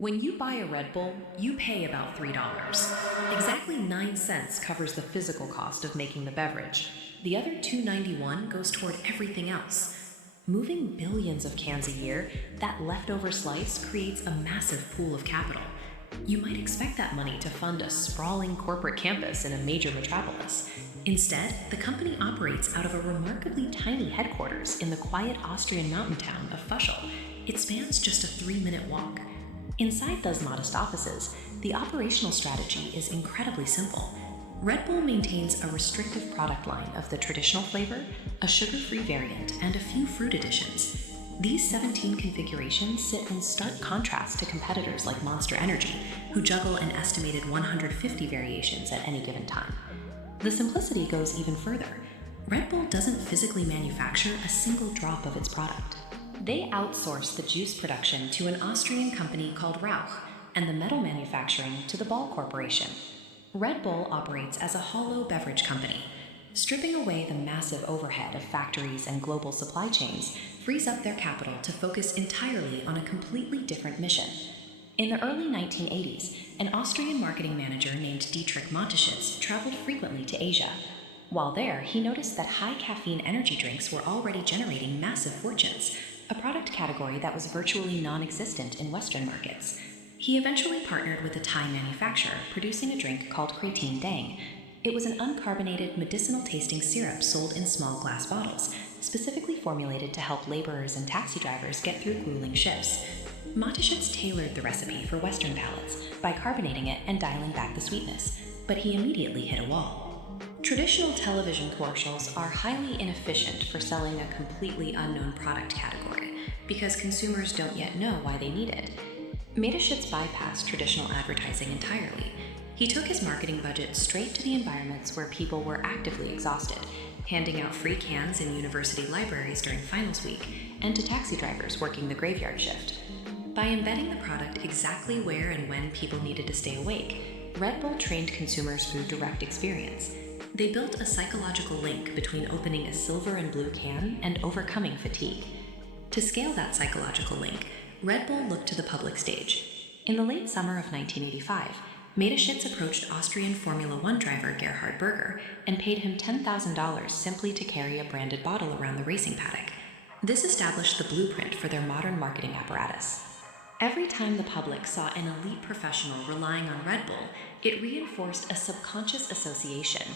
When you buy a Red Bull, you pay about $3. Exactly 9 cents covers the physical cost of making the beverage. The other $2.91 goes toward everything else. Moving billions of cans a year, that leftover slice creates a massive pool of capital. You might expect that money to fund a sprawling corporate campus in a major metropolis. Instead, the company operates out of a remarkably tiny headquarters in the quiet Austrian mountain town of Fuschel. It spans just a 3-minute walk. Inside those modest offices, the operational strategy is incredibly simple. Red Bull maintains a restrictive product line of the traditional flavor, a sugar-free variant, and a few fruit additions. These 17 configurations sit in stark contrast to competitors like Monster Energy, who juggle an estimated 150 variations at any given time. The simplicity goes even further. Red Bull doesn't physically manufacture a single drop of its product. They outsource the juice production to an Austrian company called Rauch, and the metal manufacturing to the Ball Corporation. Red Bull operates as a hollow beverage company. Stripping away the massive overhead of factories and global supply chains frees up their capital to focus entirely on a completely different mission. In the early 1980s, an Austrian marketing manager named Dietrich Mateschitz traveled frequently to Asia. While there, he noticed that high-caffeine energy drinks were already generating massive fortunes, a product category that was virtually non-existent in Western markets. He eventually partnered with a Thai manufacturer producing a drink called Kratin Dang. It was an uncarbonated medicinal-tasting syrup sold in small glass bottles, specifically formulated to help laborers and taxi drivers get through grueling shifts. Mateschitz tailored the recipe for Western palates by carbonating it and dialing back the sweetness, but he immediately hit a wall. Traditional television commercials are highly inefficient for selling a completely unknown product category because consumers don't yet know why they need it. Mateschitz bypassed traditional advertising entirely. He took his marketing budget straight to the environments where people were actively exhausted, handing out free cans in university libraries during finals week, and to taxi drivers working the graveyard shift. By embedding the product exactly where and when people needed to stay awake, Red Bull trained consumers through direct experience. They built a psychological link between opening a silver and blue can and overcoming fatigue. To scale that psychological link, Red Bull looked to the public stage. In the late summer of 1985, Mateschitz approached Austrian Formula One driver Gerhard Berger and paid him $10,000 simply to carry a branded bottle around the racing paddock. This established the blueprint for their modern marketing apparatus. Every time the public saw an elite professional relying on Red Bull, it reinforced a subconscious association.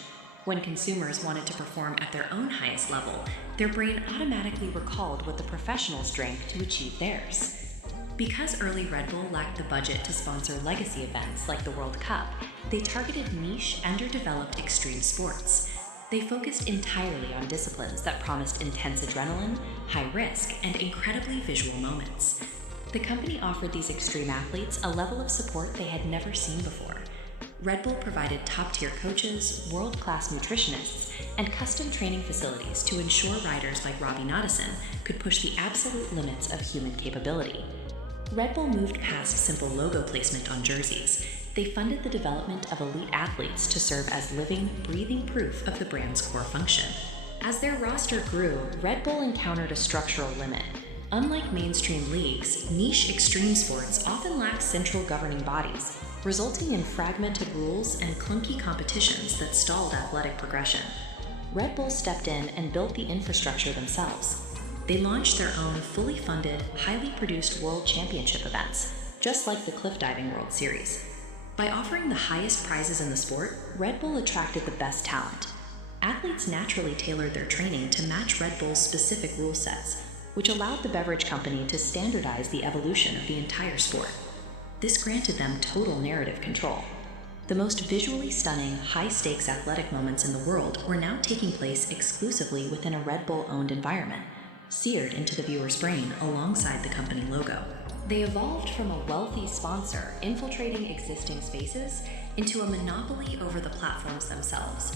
When consumers wanted to perform at their own highest level, their brain automatically recalled what the professionals drank to achieve theirs. Because early Red Bull lacked the budget to sponsor legacy events like the World Cup, they targeted niche, underdeveloped extreme sports. They focused entirely on disciplines that promised intense adrenaline, high risk, and incredibly visual moments. The company offered these extreme athletes a level of support they had never seen before. Red Bull provided top-tier coaches, world-class nutritionists, and custom training facilities to ensure riders like Robbie Nodison could push the absolute limits of human capability. Red Bull moved past simple logo placement on jerseys. They funded the development of elite athletes to serve as living, breathing proof of the brand's core function. As their roster grew, Red Bull encountered a structural limit. Unlike mainstream leagues, niche extreme sports often lack central governing bodies, resulting in fragmented rules and clunky competitions that stalled athletic progression. Red Bull stepped in and built the infrastructure themselves. They launched their own fully funded, highly produced World Championship events, just like the Cliff Diving World Series. By offering the highest prizes in the sport, Red Bull attracted the best talent. Athletes naturally tailored their training to match Red Bull's specific rule sets, which allowed the beverage company to standardize the evolution of the entire sport. This granted them total narrative control. The most visually stunning, high-stakes athletic moments in the world were now taking place exclusively within a Red Bull-owned environment, seared into the viewer's brain alongside the company logo. They evolved from a wealthy sponsor infiltrating existing spaces into a monopoly over the platforms themselves.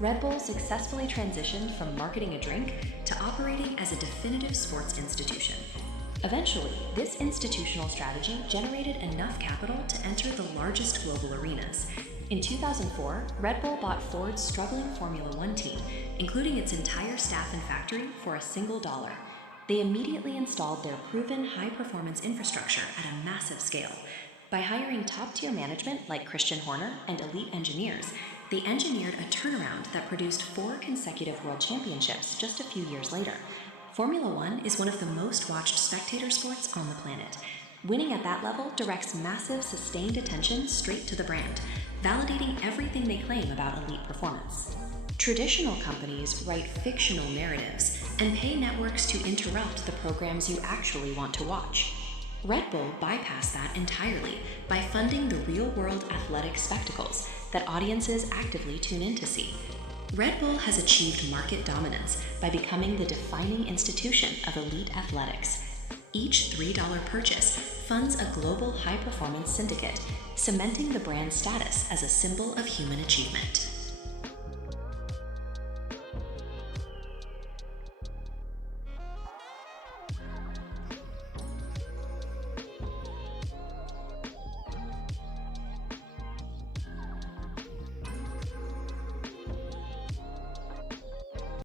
Red Bull successfully transitioned from marketing a drink to operating as a definitive sports institution. Eventually, this institutional strategy generated enough capital to enter the largest global arenas. In 2004, Red Bull bought Ford's struggling Formula One team, including its entire staff and factory, for a single dollar. They immediately installed their proven high-performance infrastructure at a massive scale. By hiring top-tier management like Christian Horner and elite engineers, they engineered a turnaround that produced 4 consecutive world championships just a few years later. Formula One is one of the most watched spectator sports on the planet. Winning at that level directs massive, sustained attention straight to the brand, validating everything they claim about elite performance. Traditional companies write fictional narratives and pay networks to interrupt the programs you actually want to watch. Red Bull bypassed that entirely by funding the real-world athletic spectacles that audiences actively tune in to see. Red Bull has achieved market dominance by becoming the defining institution of elite athletics. Each $3 purchase funds a global high-performance syndicate, cementing the brand's status as a symbol of human achievement.